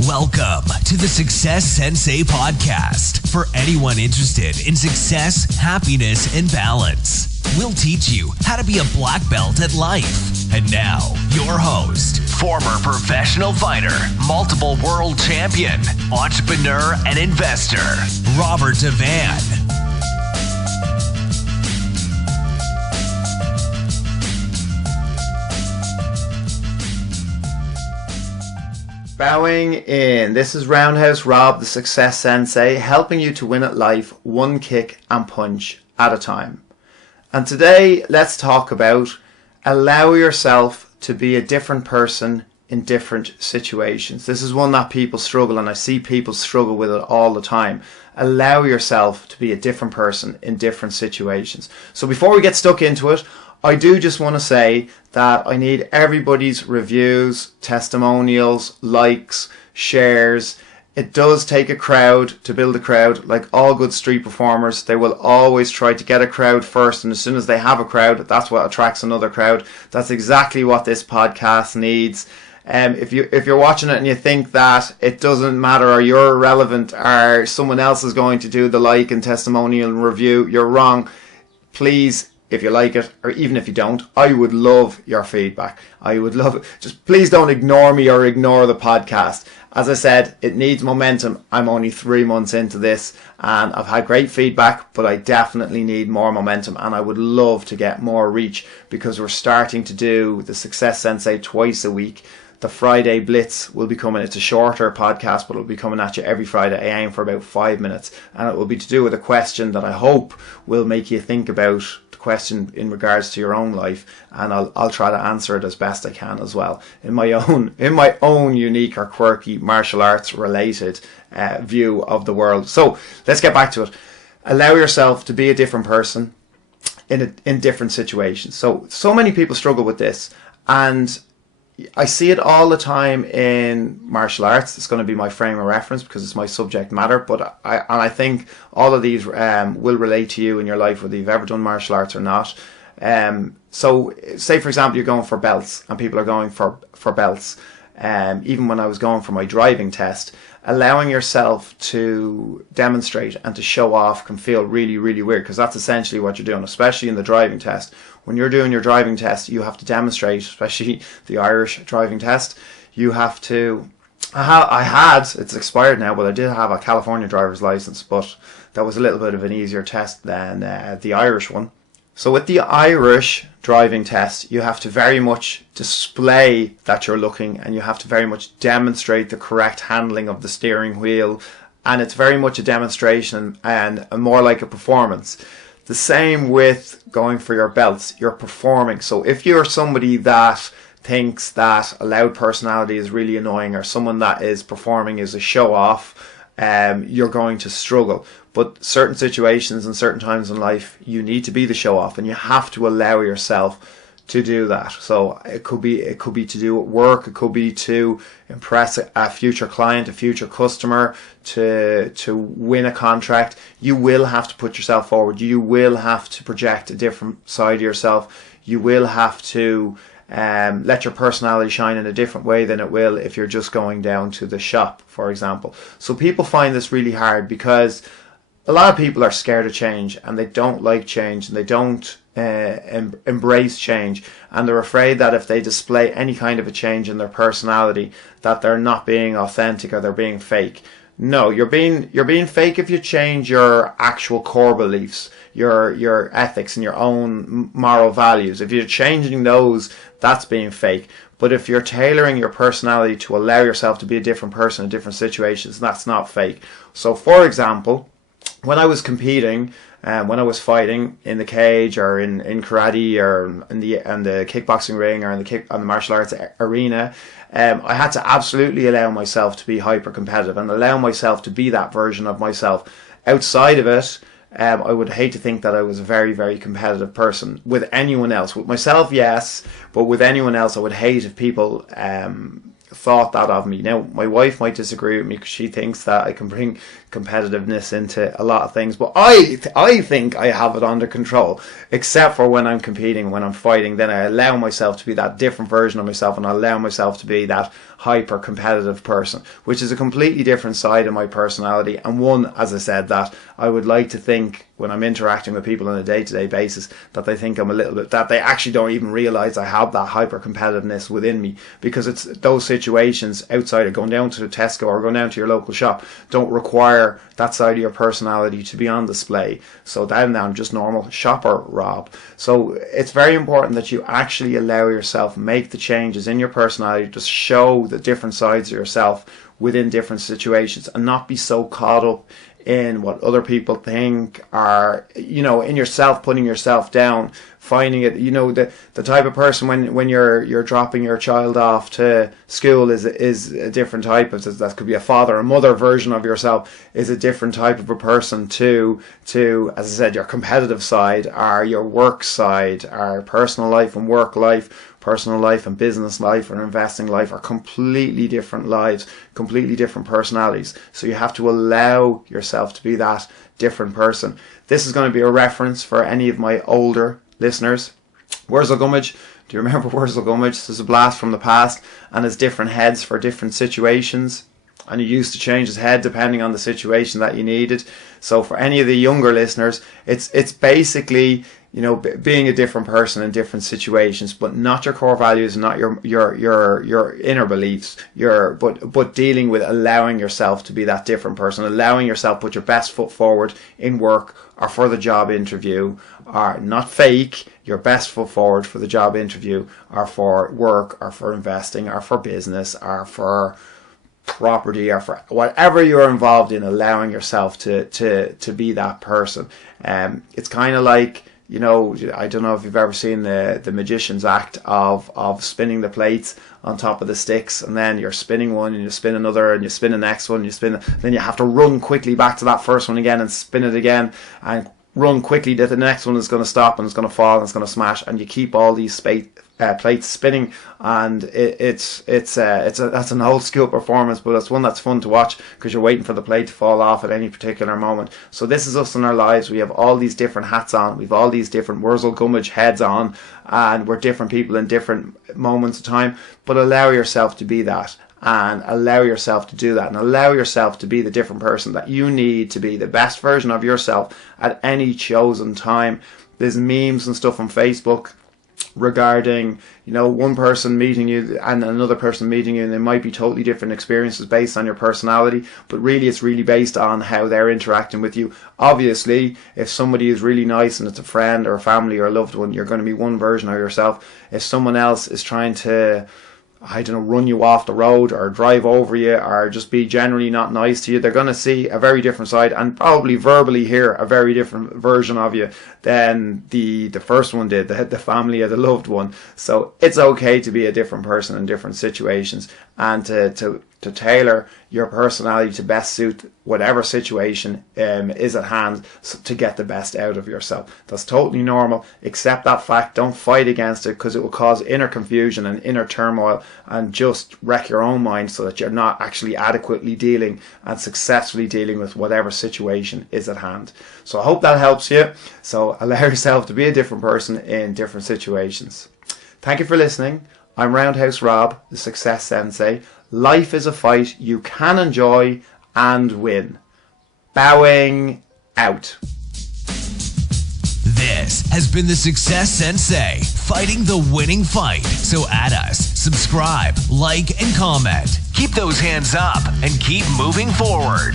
Welcome to the Success Sensei Podcast for anyone interested in success, happiness, and balance. We'll teach you how to be a black belt at life. And now, your host, former professional fighter, multiple world champion, entrepreneur, and investor, Robert Devane. Bowing in. This is Roundhouse Rob, the Success Sensei, helping you to win at life one kick and punch at a time. And today, let's talk about allow yourself to be a different person in different situations. This is one that people struggle, and I see people struggle with it all the time. Allow yourself to be a different person in different situations. So before we get stuck into it, I do just want to say that I need everybody's reviews, testimonials, likes, shares. It does take a crowd to build a crowd. Like all good street performers, they will always try to get a crowd first, and as soon as they have a crowd, that's what attracts another crowd. That's exactly what this podcast needs. If you're watching it and you think that it doesn't matter, or you're irrelevant, or someone else is going to do the like and testimonial and review, you're wrong. Please, if you like it, or even if you don't, I would love your feedback. I would love it. Just please don't ignore me or ignore the podcast. As I said, it needs momentum. I'm only 3 months into this and I've had great feedback, but I definitely need more momentum, and I would love to get more reach because we're starting to do the Success Sensei twice a week. The Friday Blitz will be coming. It's a shorter podcast, but it'll be coming at you every Friday. I aim for about 5 minutes, and it will be to do with a question that I hope will make you think about question in regards to your own life, and I'll try to answer it as best I can as well in my own unique or quirky martial arts related view of the world. So let's get back to it. Allow yourself to be a different person in different situations. So many people struggle with this, and I see it all the time in martial arts. It's going to be my frame of reference because it's my subject matter, but I think all of these will relate to you in your life, whether you've ever done martial arts or not. So say for example you're going for belts and people are going for belts. Even when I was going for my driving test, allowing yourself to demonstrate and to show off can feel really, really weird, because that's essentially what you're doing, especially in the driving test. When you're doing your driving test, you have to demonstrate, especially the Irish driving test. You have to... it's expired now, but I did have a California driver's license, but that was a little bit of an easier test than the Irish one. So with the Irish driving test, you have to very much display that you're looking, and you have to very much demonstrate the correct handling of the steering wheel, and it's very much a demonstration and more like a performance. The same with going for your belts. You're performing. So if you're somebody that thinks that a loud personality is really annoying, or someone that is performing is a show off, you're going to struggle. But certain situations and certain times in life, you need to be the show off, and you have to allow yourself to do that. So it could be to do at work, it could be to impress a future client, a future customer, to win a contract. You will have to put yourself forward. You will have to project a different side of yourself. You will have to let your personality shine in a different way than it will if you're just going down to the shop, for example. So people find this really hard because a lot of people are scared of change, and they don't like change, and they don't embrace change, and they're afraid that if they display any kind of a change in their personality, that they're not being authentic or they're being fake. No, you're being fake if you change your actual core beliefs, your ethics and your own moral values. If you're changing those, that's being fake. But if you're tailoring your personality to allow yourself to be a different person in different situations, that's not fake. So for example, when I was competing, when I was fighting in the cage or in karate or in the kickboxing ring or on the martial arts arena, I had to absolutely allow myself to be hyper competitive and allow myself to be that version of myself. Outside of it, I would hate to think that I was a very, very competitive person with anyone else. With myself, yes, but with anyone else, I would hate if people thought that of me. Now, my wife might disagree with me because she thinks that I can bring competitiveness into a lot of things, but I think I have it under control, except for when I'm competing, when I'm fighting. Then I allow myself to be that different version of myself, and I allow myself to be that hyper competitive person, which is a completely different side of my personality, and one, as I said, that I would like to think when I'm interacting with people on a day-to-day basis that they think I'm a little bit, that they actually don't even realize I have that hyper competitiveness within me, because it's those situations outside of going down to Tesco or going down to your local shop don't require that side of your personality to be on display. So then I'm just normal shopper Rob. So it's very important that you actually allow yourself make the changes in your personality to show the different sides of yourself within different situations, and not be so caught up in what other people think, or in yourself, putting yourself down, finding it, the type of person when you're dropping your child off to school is a different type of, that could be a father, a mother version of yourself, is a different type of a person to as I said, your competitive side, or your work side, or personal life and work life. Personal life and business life or investing life are completely different lives, completely different personalities. So you have to allow yourself to be that different person. This is going to be a reference for any of my older listeners. Wurzel Gummidge, do you remember Wurzel Gummidge? This is a blast from the past, and has different heads for different situations. And he used to change his head depending on the situation that you needed. So for any of the younger listeners, it's basically, being a different person in different situations, but not your core values, not your inner beliefs, but dealing with allowing yourself to be that different person, allowing yourself to put your best foot forward in work or for the job interview, or not fake your best foot forward for the job interview or for work or for investing or for business or for property or for whatever you're involved in, allowing yourself to be that person. It's kind of like, I don't know if you've ever seen the magician's act of spinning the plates on top of the sticks, and then you're spinning one and you spin another and you spin the next one, then you have to run quickly back to that first one again and spin it again, and run quickly that the next one is going to stop and it's going to fall and it's going to smash, and you keep all these plates spinning, and that's an old school performance, but it's one that's fun to watch because you're waiting for the plate to fall off at any particular moment. So this is us in our lives. We have all these different hats on, we've all these different Wurzel Gummidge heads on, and we're different people in different moments of time. But allow yourself to be that, and allow yourself to do that, and allow yourself to be the different person that you need to be, the best version of yourself at any chosen time. There's memes and stuff on Facebook regarding, one person meeting you and another person meeting you, and they might be totally different experiences based on your personality, but really it's really based on how they're interacting with you. Obviously, if somebody is really nice and it's a friend or a family or a loved one, you're going to be one version of yourself. If someone else is trying to, run you off the road or drive over you or just be generally not nice to you, they're going to see a very different side, and probably verbally hear a very different version of you than the first one did, the family or the loved one. So it's okay to be a different person in different situations, and to tailor your personality to best suit whatever situation is at hand, to get the best out of yourself. That's totally normal. Accept that fact. Don't fight against it, because it will cause inner confusion and inner turmoil and just wreck your own mind, so that you're not actually adequately dealing and successfully dealing with whatever situation is at hand. So I hope that helps you. So allow yourself to be a different person in different situations. Thank you for listening. I'm Roundhouse Rob, the Success Sensei. Life is a fight you can enjoy and win. Bowing out. This has been the Success Sensei, fighting the winning fight. So add us, subscribe, like, and comment. Keep those hands up and keep moving forward.